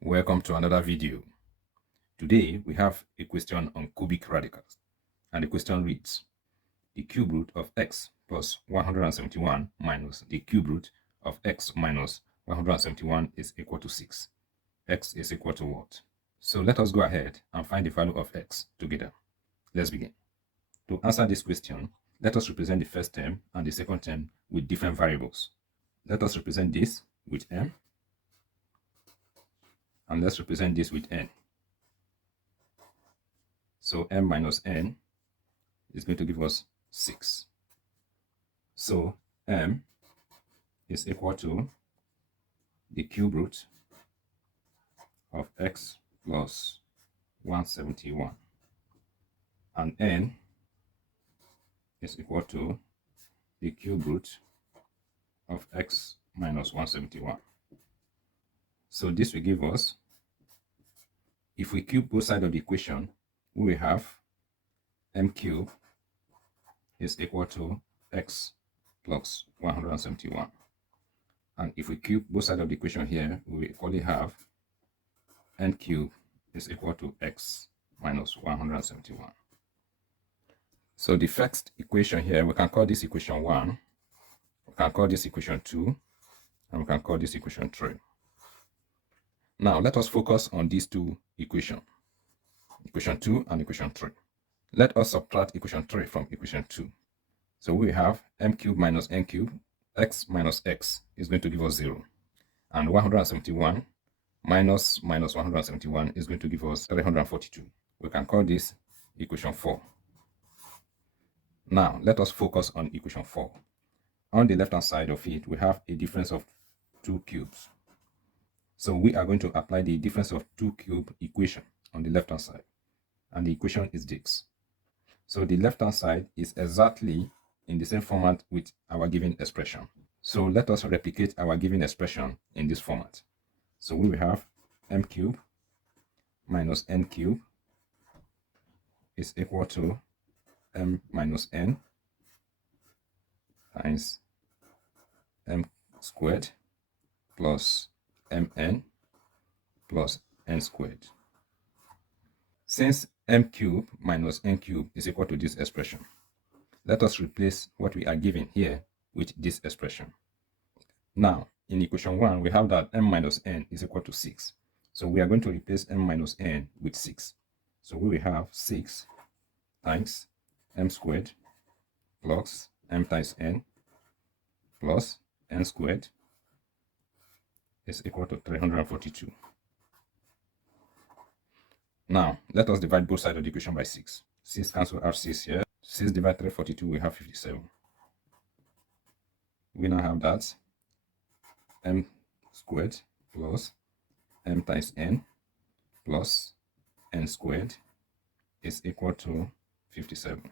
Welcome to another video. Today we have a question on cubic radicals, and the question reads: the cube root of x plus 171 minus the cube root of x minus 171 is equal to 6. X is equal to what? So let us go ahead and find the value of x together. Let's begin. To answer this question, let us represent the first term and the second term with different variables. Let us represent this with m, and let's represent this with n. So m minus n is going to give us 6. So m is equal to the cube root of x plus 171, and n is equal to the cube root of x minus 171. So this will give us, if we cube both sides of the equation, we will have m cubed is equal to x plus 171. And if we cube both sides of the equation here, we will equally have n cubed is equal to x minus 171. So the first equation here, we can call this equation 1, we can call this equation 2, and we can call this equation 3. Now let us focus on these two equations, equation 2 and equation 3. Let us subtract equation 3 from equation 2. So we have m cubed minus n cubed, x minus x is going to give us 0. And 171 minus 171 is going to give us 342. We can call this equation 4. Now let us focus on equation 4. On the left hand side of it, we have a difference of 2 cubes. So we are going to apply the difference of 2 cube equation on the left hand side. And the equation is this. So the left hand side is exactly in the same format with our given expression. So let us replicate our given expression in this format. So we will have m cubed minus n cubed is equal to m minus n times m squared plus mn plus n squared. Since m cubed minus n cubed is equal to this expression, let us replace what we are given here with this expression. Now, in equation 1, we have that m minus n is equal to 6. So we are going to replace m minus n with 6. So we will have 6 times m squared plus m times n plus n squared is equal to 342. Now, let us divide both sides of the equation by 6. 6 cancel out 6 here. 6 divided 342, we have 57. We now have that m squared plus m times n plus n squared is equal to 57.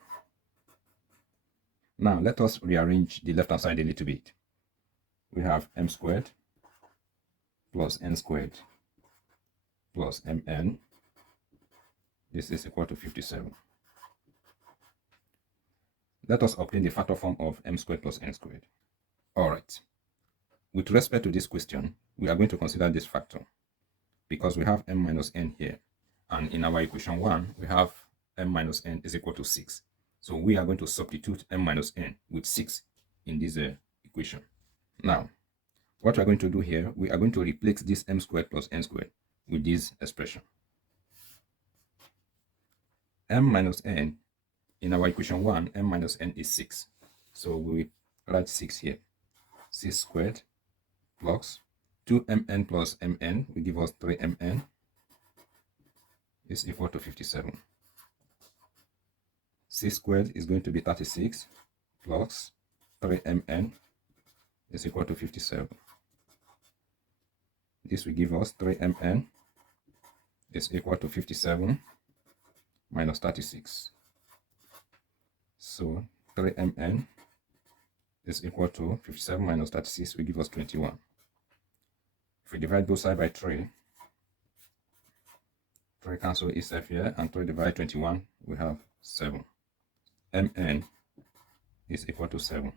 Now, let us rearrange the left-hand side a little bit. We have m squared plus n squared plus mn. This is equal to 57. Let us obtain the factor form of m squared plus n squared. All right. With respect to this question, we are going to consider this factor because we have m minus n here. And in our equation 1, we have m minus n is equal to 6. So we are going to substitute m minus n with 6 in this equation. Now, what we are going to do here, we are going to replace this m squared plus n squared with this expression. M minus n, in our equation 1, m minus n is 6. So we write 6 here. 6 squared plus 2mn plus mn will give us 3mn is equal to 57. 6 squared is going to be 36 plus 3mn is equal to 57. This will give us 3mn is equal to 57 minus 36. So 3mn is equal to 57 minus 36 will give us 21. If we divide both sides by 3, 3 cancel itself here, and 3 divided 21, we have 7. Mn is equal to 7.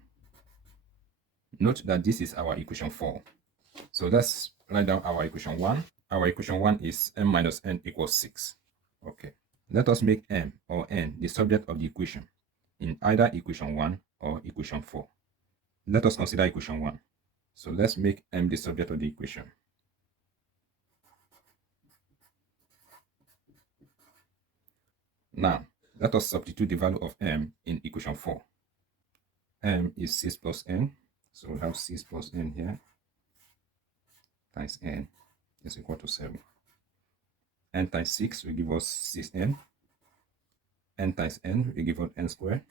Note that this is our equation 4. So let's write down our equation 1. our equation 1 is m minus n equals 6. Okay. Let us make m or n the subject of the equation in either equation 1 or equation 4. Let us consider equation 1. So let's make m the subject of the equation. Now, let us substitute the value of m in equation 4. M is 6 plus n. So we have 6 plus n here times n is equal to 7. N times 6 will give us 6n. N times n will give us n squared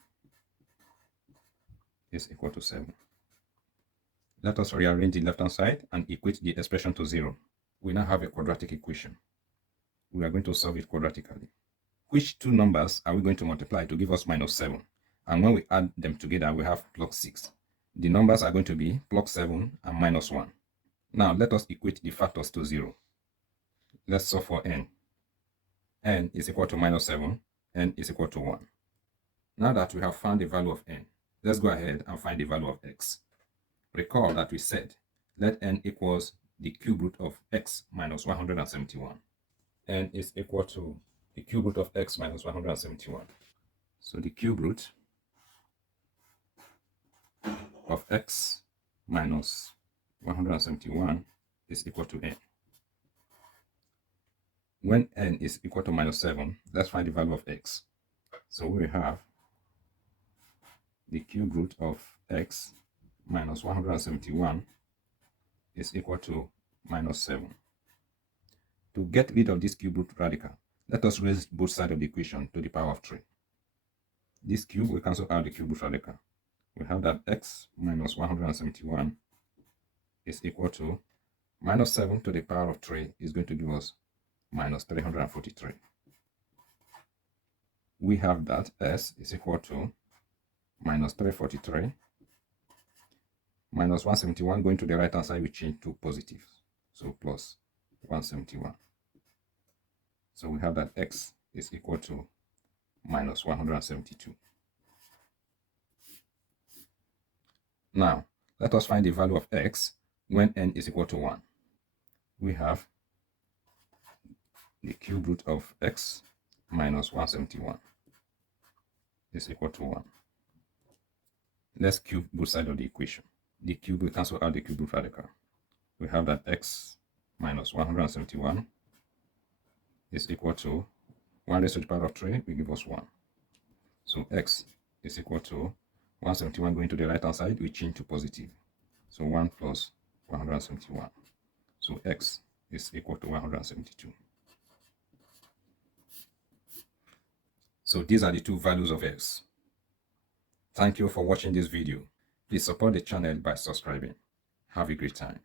is equal to 7. Let us rearrange the left-hand side and equate the expression to 0. We now have a quadratic equation. We are going to solve it quadratically. Which two numbers are we going to multiply to give us minus 7? And when we add them together, we have plus 6. The numbers are going to be plus 7 and minus 1. Now, let us equate the factors to 0. Let's solve for n. N is equal to minus 7. N is equal to 1. Now that we have found the value of n, let's go ahead and find the value of x. Recall that we said, let n equals the cube root of x minus 171. N is equal to the cube root of x minus 171. So the cube root of x minus 171 is equal to n. When n is equal to minus 7, let's find the value of x. So we have the cube root of x minus 171 is equal to minus 7. To get rid of this cube root radical, let us raise both sides of the equation to the power of 3. This cube will cancel out the cube root radical. We have that x minus 171 is equal to minus 7 to the power of 3 is going to give us minus 343. We have that s is equal to minus 343 minus 171 going to the right hand side, we change to positive. So plus 171. So we have that x is equal to minus 172. Now, let us find the value of x when n is equal to 1. We have the cube root of x minus 171 is equal to 1. Let's cube both sides of the equation. The cube will cancel out the cube root radical. We have that x minus 171 is equal to 1 raised to the power of 3 will give us 1. So x is equal to 171 going to the right hand side, we change to positive. So 1 plus 171. So x is equal to 172. So these are the two values of x. Thank you for watching this video. Please support the channel by subscribing. Have a great time.